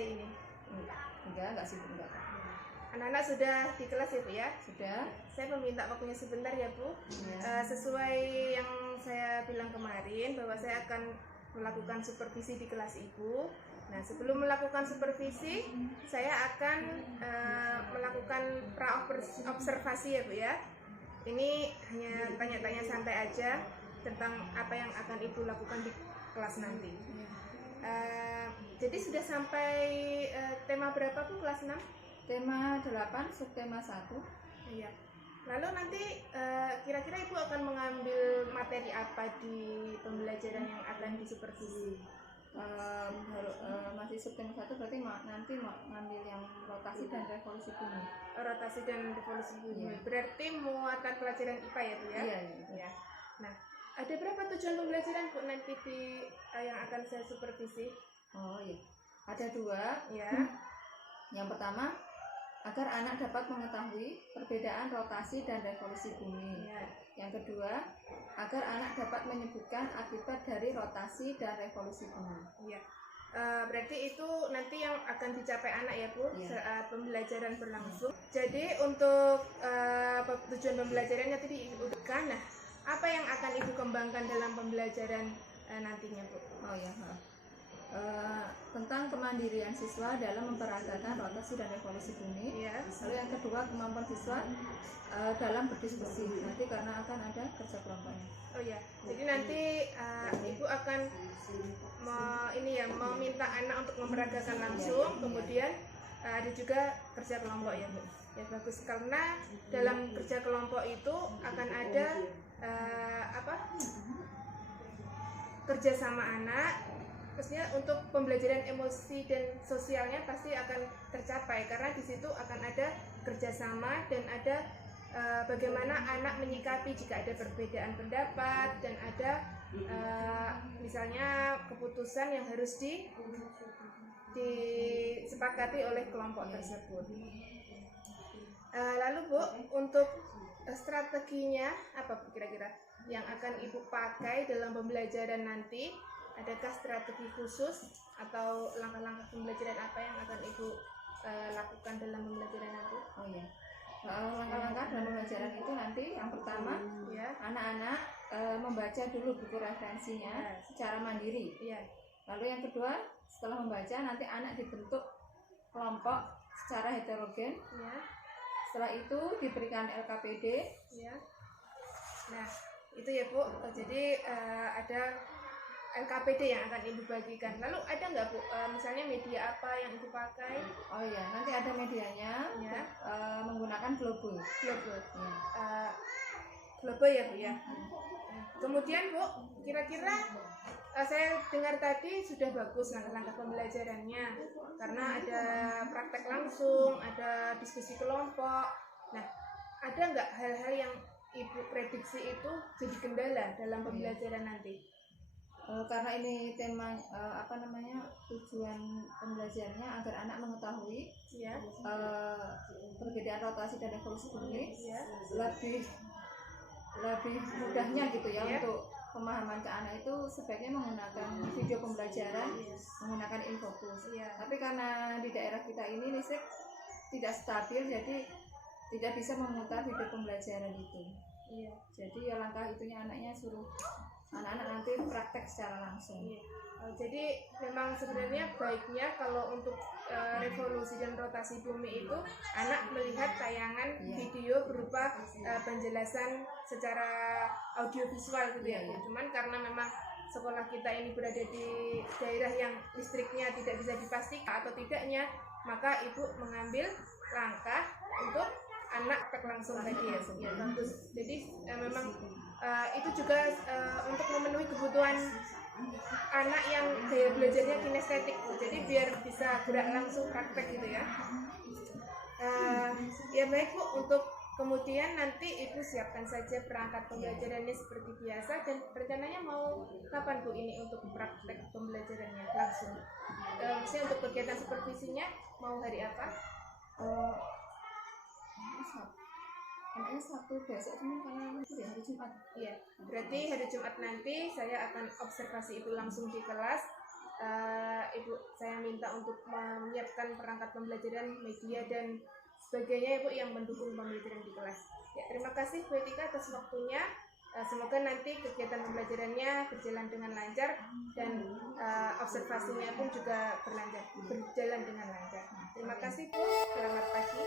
hari ini? Enggak sibuk enggak. Anak-anak sudah di kelas ya Bu ya? Sudah. Saya meminta waktunya sebentar ya Bu. Ya. Sesuai yang saya bilang kemarin bahwa saya akan melakukan supervisi di kelas Ibu. Nah, sebelum melakukan supervisi, saya akan melakukan pra-observasi ya Bu ya. Ini hanya tanya-tanya santai aja tentang apa yang akan Ibu lakukan di kelas nanti. Jadi sudah sampai tema berapa Bu, kelas 6? Tema 8, subtema 1. Iya. Lalu nanti kira-kira Ibu akan mengambil materi apa di pembelajaran yang akan disupervisi? Masih subtema 1 berarti nanti mau ngambil yang rotasi dan revolusi bumi. Rotasi dan revolusi bumi. Iya. Berarti muatan pelajaran IPA ya Bu ya? Iya. Nah, ada berapa tujuan pembelajaran Bu nanti yang akan saya supervisi? Oh iya. Ada 2. Ya. Yang pertama, agar anak dapat mengetahui perbedaan rotasi dan revolusi bumi. Ya. Yang kedua, agar anak dapat menyebutkan akibat dari rotasi dan revolusi bumi. Iya. Berarti itu nanti yang akan dicapai anak ya Bu, saat pembelajaran berlangsung. Jadi untuk tujuan pembelajarannya tadi diurutkan. Nah, apa yang akan Ibu kembangkan dalam pembelajaran nantinya Bu? Oh ya. Tentang kemandirian siswa dalam memperagakan rotasi dan revolusi bumi. Ya. Lalu yang kedua, kemampuan siswa dalam berdiskusi. Nanti karena akan ada kerja kelompoknya. Oh ya, jadi nanti Ibu akan meminta anak untuk memperagakan langsung, kemudian ada juga kerja kelompok ya Bu. Ya bagus, karena dalam kerja kelompok itu akan ada kerja sama anak. Maksudnya untuk pembelajaran emosi dan sosialnya pasti akan tercapai karena di situ akan ada kerjasama dan ada bagaimana anak menyikapi jika ada perbedaan pendapat dan ada misalnya keputusan yang harus disepakati oleh kelompok tersebut. Lalu Bu, untuk strateginya apa Bu kira-kira yang akan Ibu pakai dalam pembelajaran nanti? Adakah strategi khusus atau langkah-langkah pembelajaran apa yang akan Ibu lakukan dalam pembelajaran nanti? Oh iya. Langkah-langkah dalam pembelajaran itu nanti yang pertama, ya, anak-anak membaca dulu buku referensinya secara mandiri. Ya. Lalu yang kedua, setelah membaca nanti anak dibentuk kelompok secara heterogen. Ya. Setelah itu diberikan LKPD. Ya. Nah, itu ya Bu. Jadi ada LKPD yang akan Ibu bagikan. Lalu ada nggak Bu, misalnya media apa yang Ibu pakai? Oh iya, nanti ada medianya. Ya. Menggunakan Globo. Globo. Ya. Globo ya Bu ya. Kemudian Bu, kira-kira saya dengar tadi sudah bagus langkah-langkah pembelajarannya karena ada praktek langsung, ada diskusi kelompok. Nah, ada nggak hal-hal yang Ibu prediksi itu jadi kendala dalam pembelajaran nanti? Karena ini tema tujuan pembelajarannya agar anak mengetahui perbedaan rotasi dan revolusi bumi, lebih mudahnya gitu ya. Untuk pemahaman ke anak itu sebaiknya menggunakan video pembelajaran, menggunakan infocus. Tapi karena di daerah kita ini listrik tidak stabil, jadi tidak bisa memutar video pembelajaran itu. Jadi langkah itunya anaknya suruh anak-anak nanti praktek secara langsung. Jadi memang sebenarnya baiknya kalau untuk revolusi dan rotasi bumi itu anak melihat tayangan video berupa penjelasan secara audiovisual gitu ya. Cuman karena memang sekolah kita ini berada di daerah yang listriknya tidak bisa dipastikan atau tidaknya, maka Ibu mengambil langkah untuk anak praktek langsung tadi ya. Bagus. Jadi memang itu juga untuk memenuhi kebutuhan anak yang daya belajarnya kinestetik, jadi biar bisa gerak langsung praktek gitu ya. Ya baik Bu, untuk kemudian nanti Ibu siapkan saja perangkat pembelajarannya seperti biasa, dan rencananya mau kapan Bu ini untuk praktek pembelajarannya langsung? Maksudnya untuk kegiatan supervisinya mau hari apa? Sabtu besok, cuma karena hari Jumat. Iya, berarti hari Jumat nanti saya akan observasi Ibu langsung di kelas. Ibu saya minta untuk menyiapkan perangkat pembelajaran, media dan sebagainya Ibu yang mendukung pembelajaran di kelas. Ya, terima kasih Bu Etika atas waktunya. Semoga nanti kegiatan pembelajarannya berjalan dengan lancar dan observasinya pun juga berjalan dengan lancar. Terima kasih Bu, selamat pagi.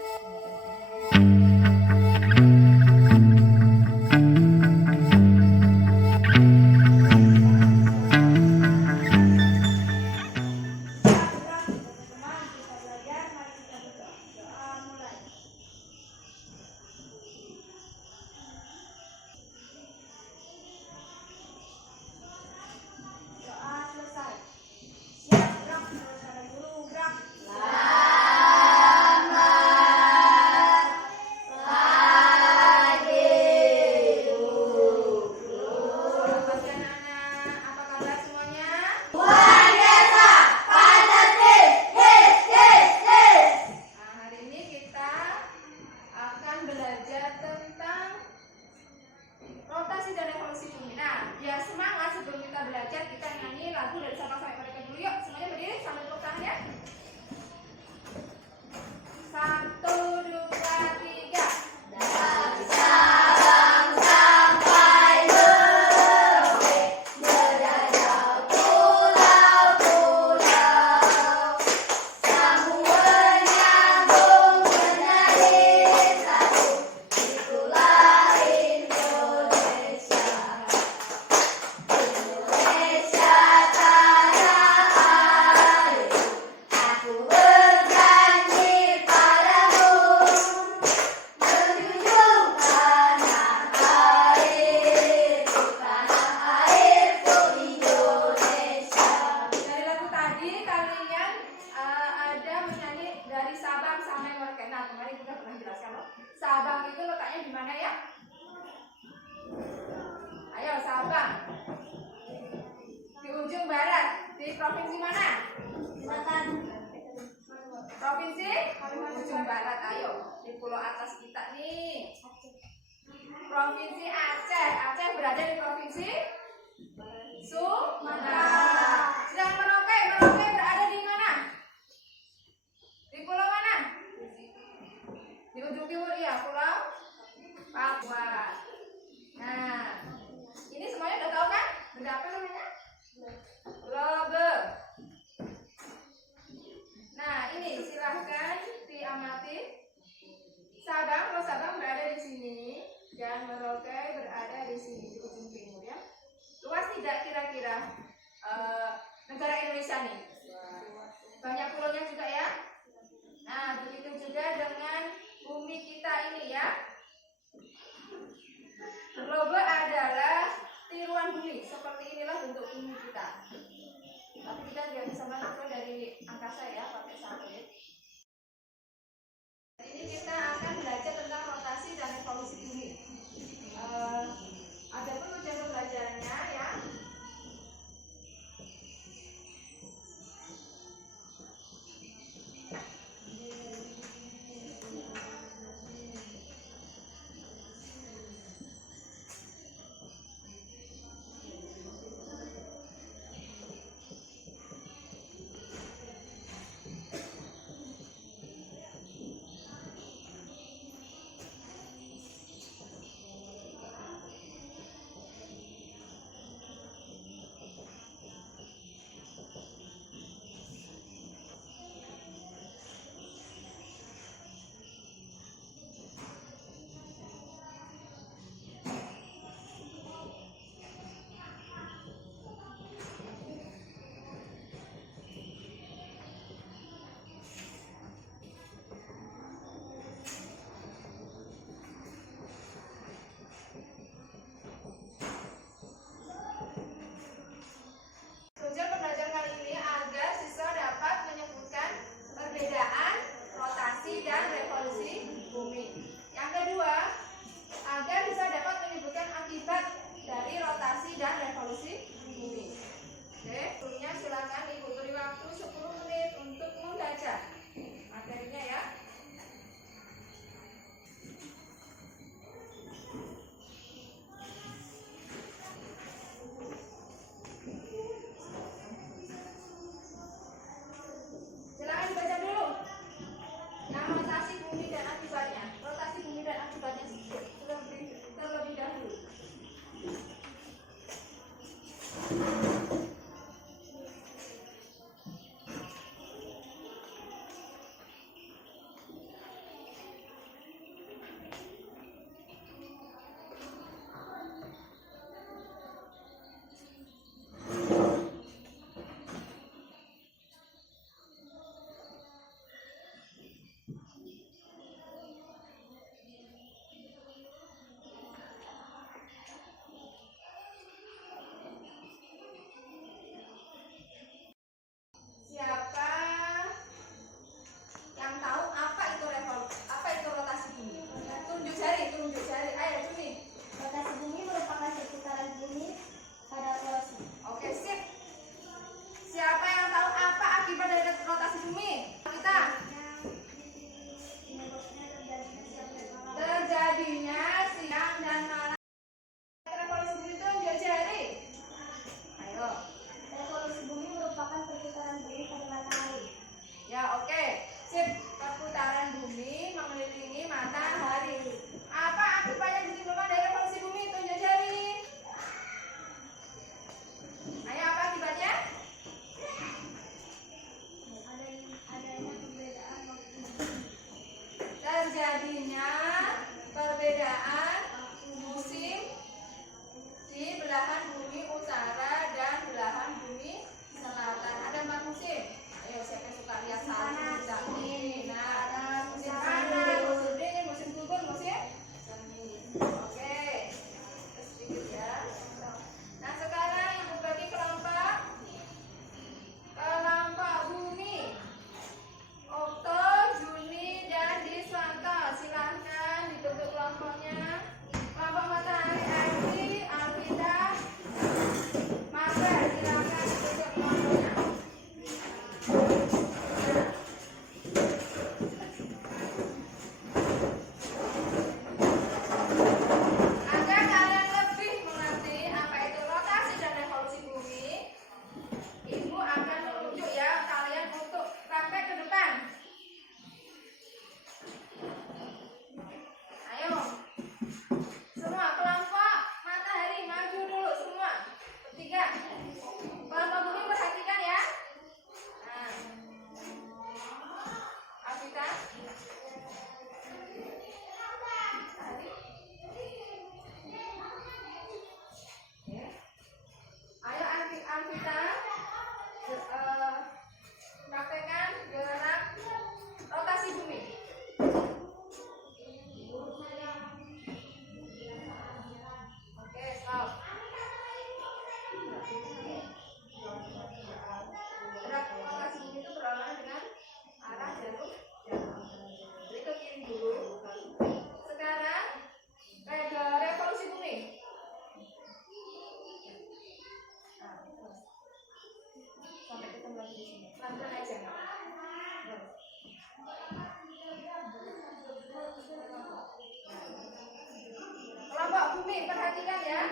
Bumi, perhatikan ya.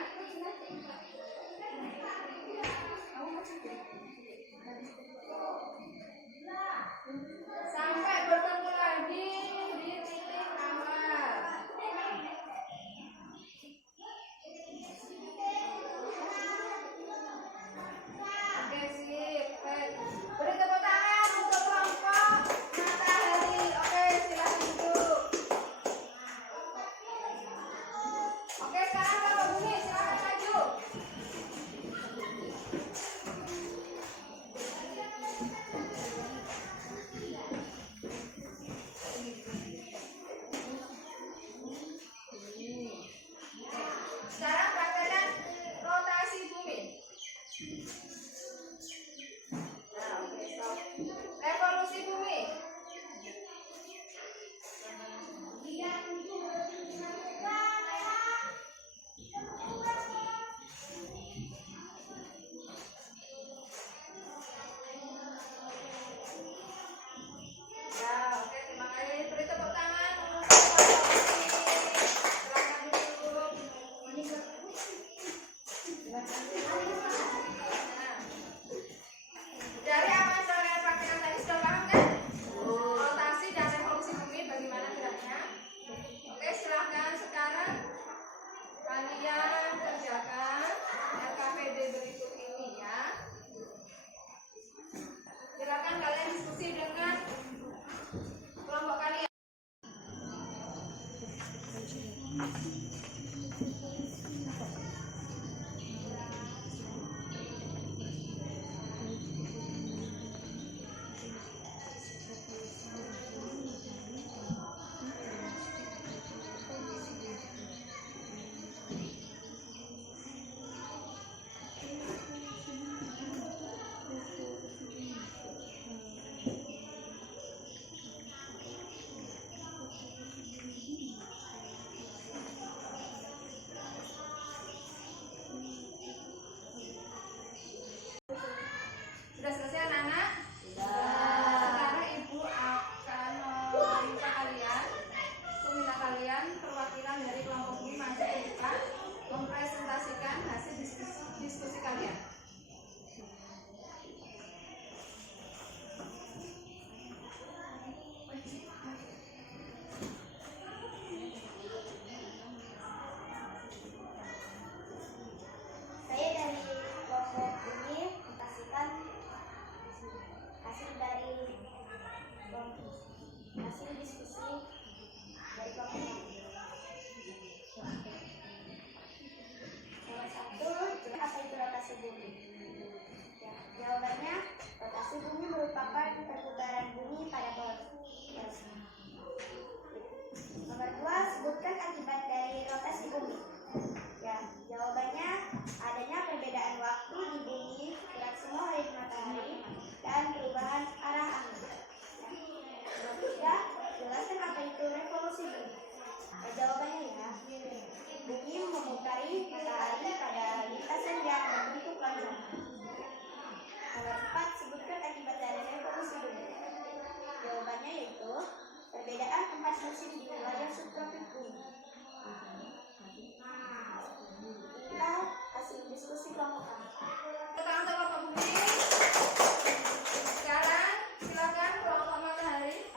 Sampai bertemu lagi di titik awal. Oke, sip. Beri tepuk tangan untuk kelompok matahari. Oke, silakan duduk. Oke, sekarang Bapak Bumi silakan maju. Sekarang rangkaian rotasi bumi. Nah, oke, stop. Revolusi bumi. Ya, oke, terima kasih. Beri tepuk tangan untuk Bapak Bumi. Silakan duduk. Nah, dari apa yang kalian praktekkan tadi sudah paham kan? Rotasi dan revolusi bumi bagaimana geraknya? Oke, silahkan sekarang kalian kerjakan RKPD berikut ini ya. Silakan kalian diskusi dengan kelompok kalian. Sudah selesai anak-anak? Sekarang ibu akan meminta kalian perwakilan dari kelompok bumi maju ke depan mempresentasikan hasil diskusi kalian. Saya dari kelompok ini mempresentasikan hasil diskusi dari kelompok kami. Nomor 1, apa itu rotasi bumi? Ya, jawabannya, rotasi bumi merupakan perputaran bumi pada porosnya. Nomor 2, sebutkan akibat dari rotasi bumi. Ya, jawabannya adanya perbedaan waktu di bumi, gerak semua oleh matahari, dan perubahan arah angin. Ya. Nomor 3, jelaskan apa itu revolusi bumi. Jawabannya ya, bumi memutari matahari pada lintasan yang membentuk lonjakan. Nomor 4, sebutkan akibat dari revolusi bumi. Jawabannya yaitu perbedaan 4 musim di wilayah subtropik bumi. Inilah hasil diskusi kelompok kami. Tangan untuk Bapak Bumi. Sekarang silakan kelompok matahari.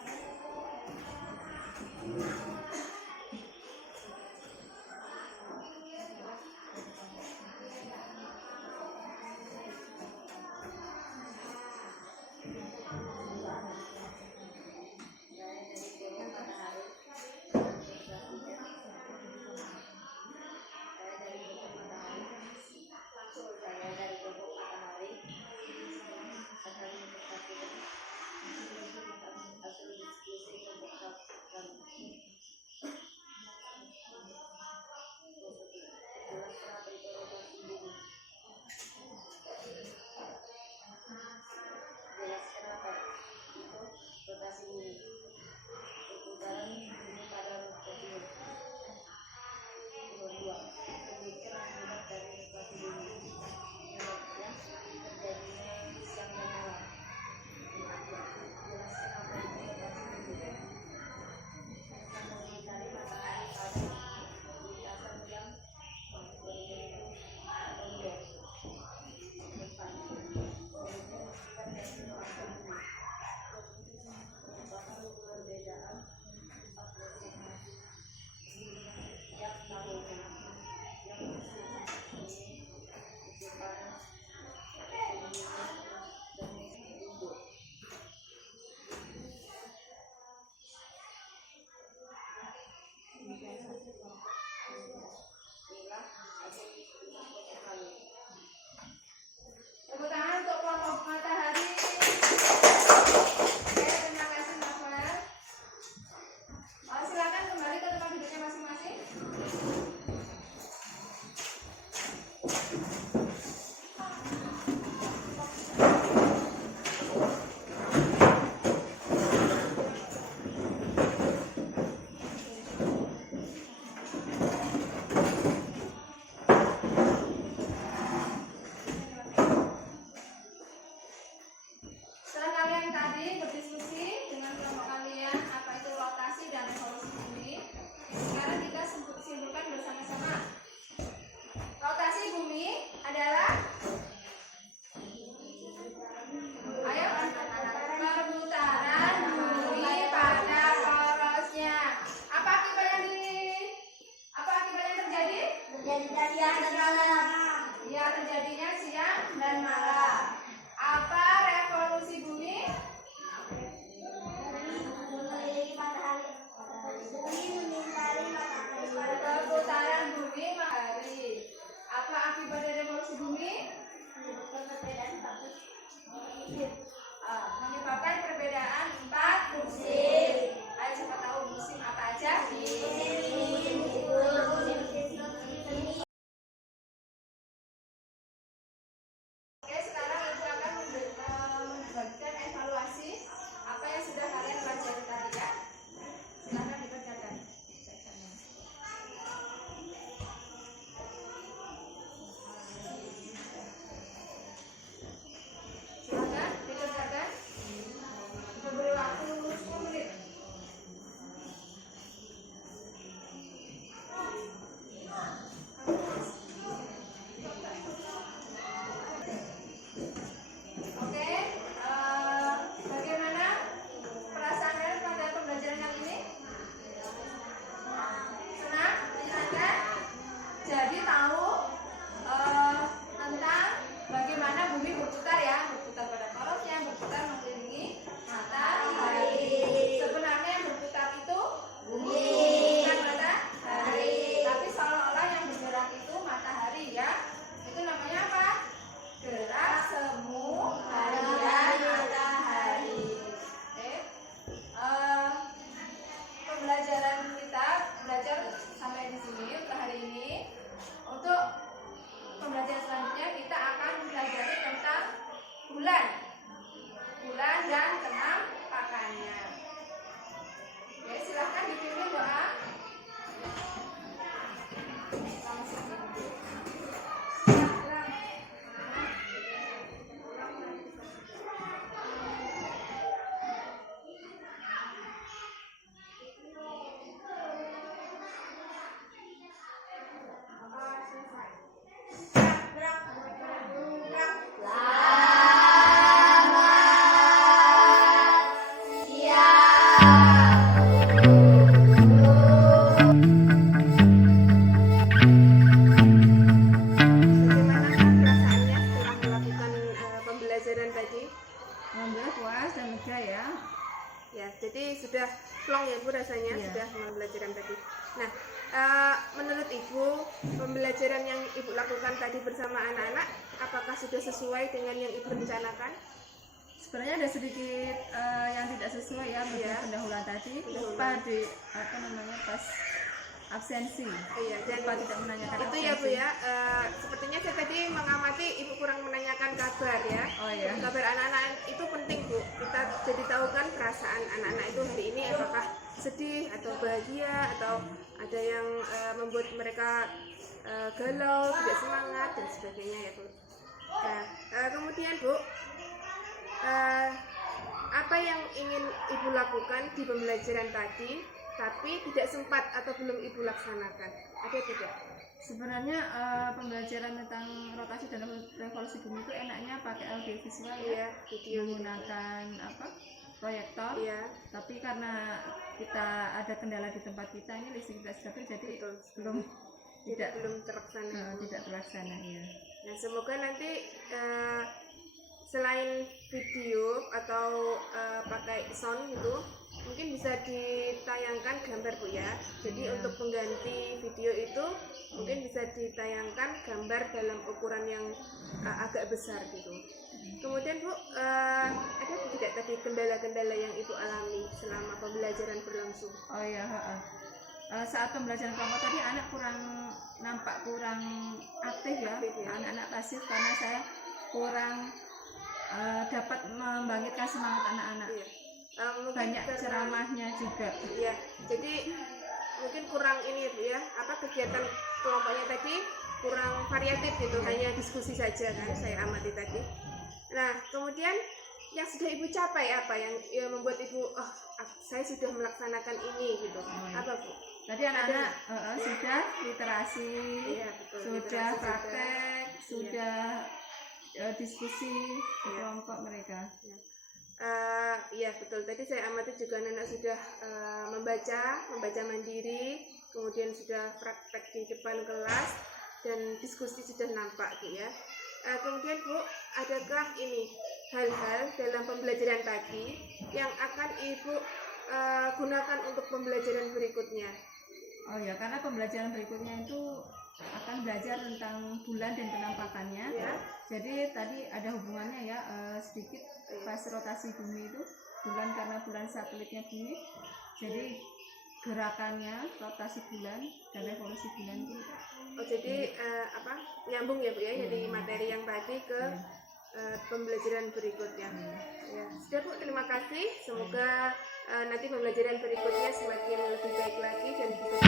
ya. Ya, jadi sudah plong ya Bu rasanya, Iya. sudah pembelajaran tadi. Nah, menurut Ibu, pembelajaran yang Ibu lakukan tadi bersama anak-anak, apakah sudah sesuai dengan yang Ibu rencanakan? Sebenarnya ada sedikit yang tidak sesuai ya, Iya. pendahuluan tadi. Pendahuluan. Lupa di pas absensi. Iya, dan Lupa tidak menanyakan itu absensi. ya Bu ya, sepertinya saya tadi mengamati Ibu kurang menanyakan kabar ya. Oh iya. Kabar anak-anak itu penting Bu, kita jadi tahu kan perasaan anak-anak itu hari ini apakah sedih atau bahagia atau ada yang membuat mereka galau, tidak semangat dan sebagainya ya Bu. Nah, kemudian Bu, apa yang ingin Ibu lakukan di pembelajaran tadi tapi tidak sempat atau belum Ibu laksanakan? Ada tidak? Sebenarnya pembelajaran tentang rotasi dan revolusi bumi itu enaknya pakai audiovisual ya, Iya, video gitu. menggunakan proyektor. Iya, Tapi karena kita ada kendala di tempat kita ini listrik tidak stabil, jadi betul. belum tidak Belum terlaksana. tidak terlaksana ya. Nah, semoga nanti selain video atau pakai sound gitu, mungkin bisa ditayangkan gambar Bu ya. Jadi Iya. untuk pengganti video itu mungkin bisa ditayangkan gambar dalam ukuran yang agak besar gitu. Kemudian Bu, ada tidak tadi kendala-kendala yang Ibu alami selama pembelajaran berlangsung? Oh ya, saat pembelajaran kelompok tadi anak nampak kurang aktif ya, Aktif ya. anak-anak pasif karena saya kurang dapat membangkitkan semangat anak-anak. Iya. Mungkin Banyak karena- ceramahnya juga. Iya, jadi mungkin kurang ini Bu ya, kegiatan kelompoknya tadi kurang variatif gitu, hanya diskusi saja kan saya amati tadi. Nah, kemudian yang sudah Ibu capai apa yang membuat Ibu, saya sudah melaksanakan ini gitu. iya. Apa Bu? Tadi anak-anak sudah literasi, Iya, betul. sudah Literasi praktek, sudah diskusi di Iya. kelompok mereka. Iya betul. Tadi saya amati juga anak-anak sudah membaca mandiri, kemudian sudah praktek di depan kelas dan diskusi sudah nampak gitu ya. Kemudian Bu, adakah ini hal-hal dalam pembelajaran tadi yang akan Ibu gunakan untuk pembelajaran berikutnya? Oh ya, karena pembelajaran berikutnya itu akan belajar tentang bulan dan penampakannya. Ya. Jadi tadi ada hubungannya ya, sedikit pas rotasi bumi itu bulan karena bulan satelitnya bumi. Jadi gerakannya rotasi bulan dan revolusi bulan itu. Oh jadi nyambung ya Bu ya dari materi yang tadi ke pembelajaran berikutnya. Ya, sudah Bu, terima kasih. Semoga nanti pembelajaran berikutnya semakin lebih baik lagi dan bisa